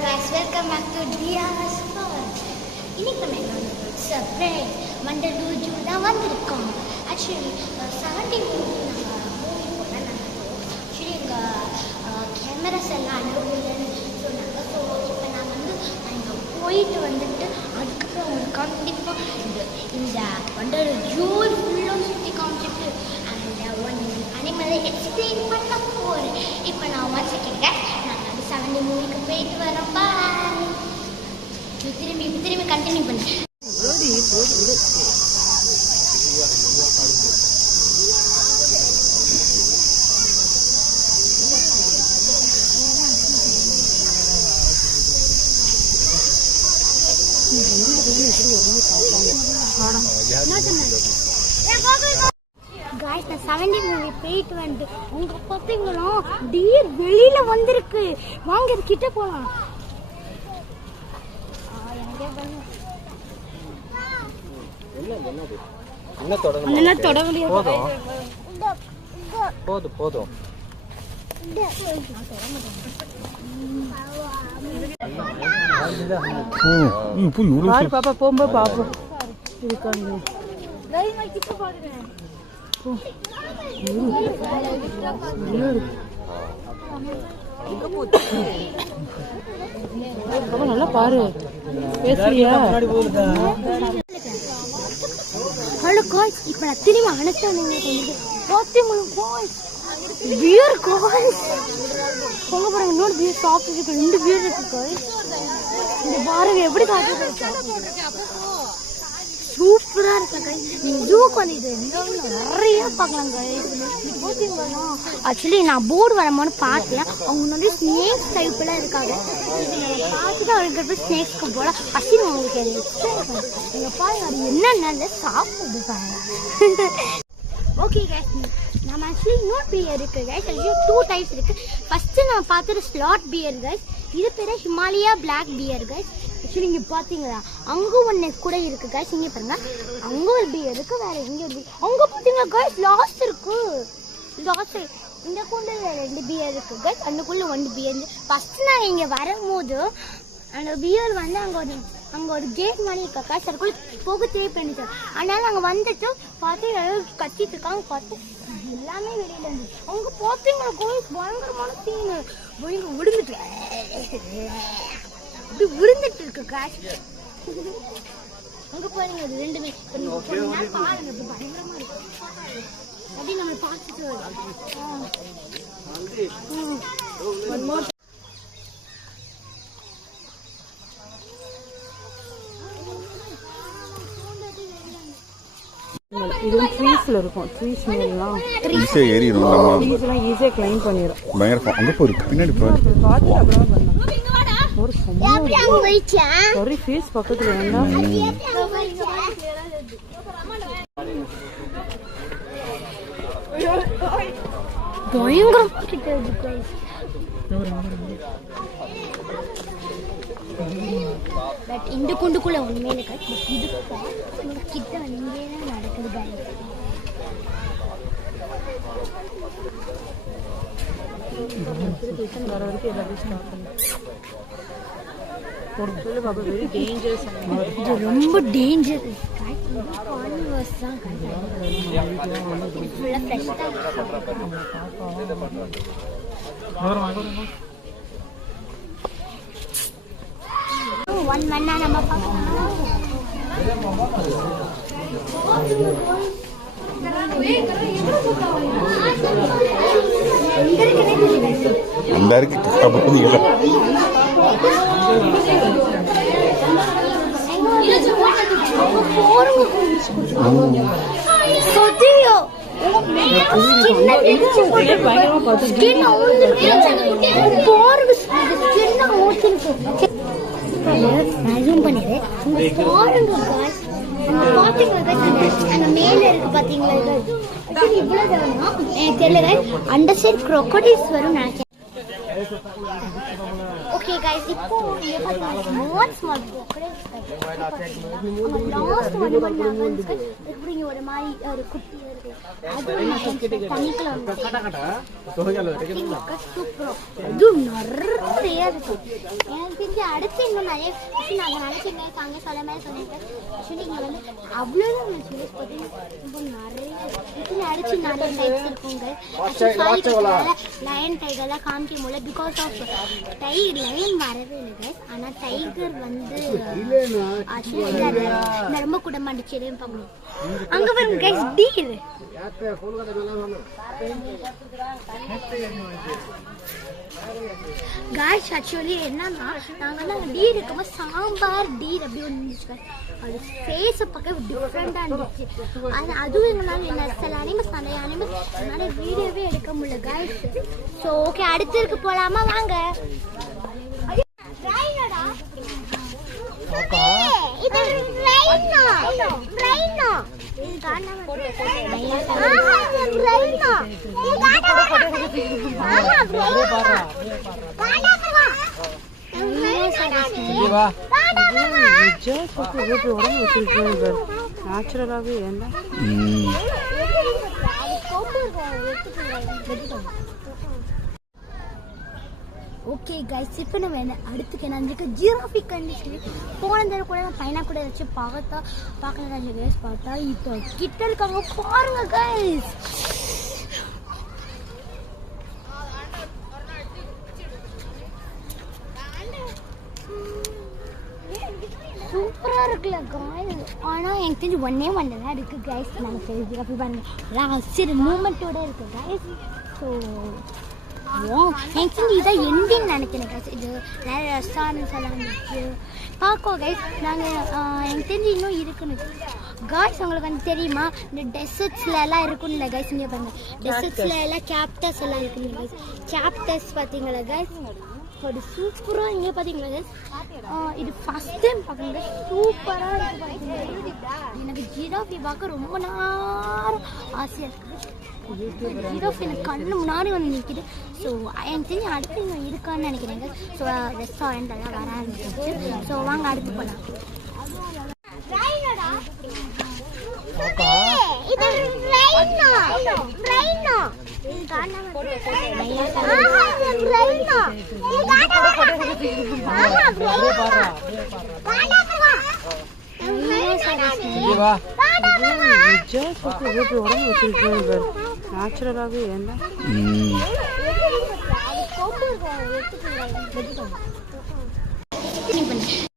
guys, welcome back to Diya's World. இன்னைக்கு நம்ம என்ன சர்ப்ரைஸ் மண்டலூர் ஜூ தான் வந்திருக்கோம். ஆக்சுவலி 70 மூவி போனால் நாங்கள் ஆக்சுவலி எங்கள் கேமராஸ் எல்லாம் அனுபவில்லைன்னு சொன்னாங்க. ஸோ இப்போ நான் இங்கே போயிட்டு வந்துட்டு அதுக்கப்புறம் உங்களுக்கு கண்டிப்பாக இந்த மண்டலூர் ஜூ ஃபுல்லாக சுற்றி காமிச்சிட்டு அந்த ஒன் அனிமலை எக்ஸ்பிளைன் பண்ண போகிறேன். இப்போ நான் ஒன் செகண்ட் நான் 70 மூவிக்கு போயிட்டு வரோம். பாய். திரும்பி கண்டினியூ பண்ணு. காய்ஸ், நான் 70 மூவி போயிட்டு வந்து உங்க பார்த்தீங்களா டீர் வெளியில வந்திருக்கு. வாங்க இது கிட்ட போலாம். போதும் பாப்பா போகும்போது பாப்போம். நல்லா பாரு. பேசுறியா? ஹலோ காய்ஸ், இப்போ நான் திரும்ப அனுப்பிட்டேன். பியர் காய்ஸ் பொங்க பாருங்க. இன்னொரு பியர் சாப்பிட்டு 2 பியர் இருக்கு காய்ஸ். இந்த பாருங்க எப்படி காய்ச்சி சூப்பரா இருக்கு காய்ஸ். நீங்க ஜூக்கு வந்துட்டு நிறைய பார்க்கலாம் காய்ஸ். ஆக்சுவலி நான் போர்டு வரமான்னு பார்த்தேன். அவங்க வந்து ஸ்னேக்ஸ் டைப்லாம் இருக்காங்க. பார்த்துட்டு அவங்களுக்கு ஸ்னேக்ஸ்க்கு போல பசி உங்களுக்கு நீங்க பாருங்க அது என்னென்ன சாப்பிடுது பாருங்க. ஓகே கைஸ், நம்ம ஆக்சுவலி இன்னொரு பியர் இருக்கு கைஸ். ஆக்சுவலி 2 டைப்ஸ் இருக்கு. ஃபர்ஸ்ட் நான் பார்த்தது ஸ்லாட் பியர் கைஸ். இது பேரு Himalaya black bear guys. Actually இங்க பாத்தீங்களா அங்க ஒண்ணு கூட இருக்கு கைஸ். இங்க பாருங்க அங்க ஒரு பியர் இருக்கு, வேற இங்க ஒரு அங்க பாத்தீங்களா கைஸ் லாஸ்ட் இருக்கு. லாஸ்ட் இந்த குள்ள 2 பியர் இருக்கு கைஸ். அந்தக்குள்ள 1 பியர். ஃபர்ஸ்ட் நான் இங்க வரும்போது அந்த பியர் வந்து அங்க ஒரு கேட் மாதிரி இருக்கா கைஸ். அதுக்குள்ள போக ட்ரை பண்ணிட்டோம். அதனால நாங்க வந்துட்டு பார்த்து கத்திட்டு இருக்காங்க. பார்த்து எல்லாமே வெளியில இருந்துச்சு. அவங்க பார்த்தீங்களா கோயில் பயங்கரமான சீனு. விழுந்துட்டு அப்படி விழுந்துட்டு இருக்கு காசு. அங்க பாருங்க அது 2மே பாருங்க பயங்கரமா இருக்கு. அப்படி நம்ம பார்த்துட்டு இது ட்ரீஸ்ல இருக்கும். ட்ரீஸ் மேலாம் ஈஸியா ஏறிரும். நம்ம ட்ரீஸ்லாம் ஈஸியா கிளைம் பண்ணிரும். பயங்கர அங்க போய் பின்னாடி பாரு. பாத்து அப்புறம் பண்ணலாம். ஒரு சாரி ஃபேஸ் பக்கத்துல வந்தா பயங்கரம் கிட்ட இருக்கு. பட் இந்த குண்டுக்குள்ள ஒண்ணுமே இல்லை காய்ச்சி. இது கிட்ட இங்கே தான் நடக்குது காய்ச்சி. ரொம்ப டேஞ்சர் ஒன் மண்ணா நம்ம அந்த இருக்கு கஷ்டப்படுறீங்களா? மேல இருக்கு பாத்தீங்களா? அந்த சைடு crocodiles வரும் நினைச்சேன். ஓகே गाइस இப்போ இங்க பாத்தீங்கன்னா மோர் ஸ்மால் crocodiles லாஸ்ட் ஒன் வந்து இப்படி ஒரு மாதிரி ஒரு குட்டி இருக்கு அது தண்ணிக்குள்ள வந்து சூப்பர் அது நிறைய இருக்கு எனக்கு தெரிஞ்சு அடுத்து இன்னும் நிறைய விஷயம் நாங்கள் நினைச்சிருந்தேன் அங்கே சொல்ல மாதிரி சொன்னேன் ஆக்சுவலி இங்கே வந்து அவ்வளோதான் சொல்லி பார்த்தீங்கன்னா ரொம்ப நிறைய அடிச்சு நிறைய டைப்ஸ் இருக்குங்க லயன் டைகர்லாம் காமிக்க முடியல பிகாஸ் ஆஃப் லயன் வரவே இல்லை ஆனால் டைகர் வந்து ஆக்சுவலி ரொம்ப கூட மாட்டிச்சிலேயும் பார்க்கணும் அங்கே பாருங்க கைஸ் டீர் காய்ஸ் ஆக்சுவலி என்னன்னா நாங்கள் வந்து டீர் இருக்கும்போது சாம்பார் டீர் அப்படி ஒன்று அது ஃபேஸை பார்க்க டிஃப்ரெண்டாக இருந்துச்சு அதுவும் எங்களால் என்ன சில அனிமல்ஸ் நிறைய அனிமல்ஸ் என்னால் வீடியோவே எடுக்க முடியல காய்ஸ் ஸோ ஓகே அடுத்து இருக்கு போகலாமா வாங்க நேச்சுரலாகவே ஏன்னா ஓகே கைஸ் இப்போ நம்ம என்ன அடுத்துக்கு என்ன ஜிராஃபி கண்டிஷன் போன தடவை கூட நான் பையனா கூட வச்சு பார்க்கலாம் கைஸ் பார்த்தா இப்போ கிட்ட இருக்காங்க பாருங்க கைஸ் சூப்பராக இருக்குல்ல காய்ஸ் ஆனால் எனக்கு தெரிஞ்சு ஒன்னே தான் இருக்குது கைஸ் நாங்கள் சரி ஜிராஃபி பாருங்க சரி மூமெண்ட்டோட இருக்குது கைஸ் ஸோ எனக்கு தெரிஞ்சு இதான் எண்டின்னு நினைக்கிறேன் கைஸ் இது நிறைய ரெஸ்டாரண்ட்ஸ் எல்லாம் வந்துச்சு பார்க்கோம் கைஸ் நாங்கள் எனக்கு தெரிஞ்சு இன்னும் இருக்குன்னு கைஸ் உங்களுக்கு வந்து தெரியுமா இந்த டெசர்ட்ஸில் எல்லாம் இருக்குன்னு கைஸ் இங்கே பாருங்க டெசர்ட்ஸில் எல்லாம் கேப்டஸ் எல்லாம் இருக்குன்னு கைஸ் கேப்டஸ் பார்த்தீங்களா கைஸ் ஒரு சூப்பராக இங்கே பார்த்தீங்களா கைஸ் இது ஃபஸ்ட் டைம் பார்க்குறீங்க சூப்பராக இருக்குது பார்த்தீங்கன்னா எனக்கு ஜிராஃபி பார்க்க ரொம்ப நேரம் ஆசையாக இருக்குது ஜிராஃபி எனக்கு கண்ணு முன்னாடி வந்து நிற்கிது ஸோ எனக்கு தெரிஞ்சு அடுத்து இங்கே இருக்கான்னு நினைக்கிறேங்க ஸோ ரெஸ்டாரண்ட் எல்லாம் வர ஆரம்பிச்சிருச்சு ஸோ வாங்க அடுத்து போகலாம் நேச்சுரலாகவே ஏன்னா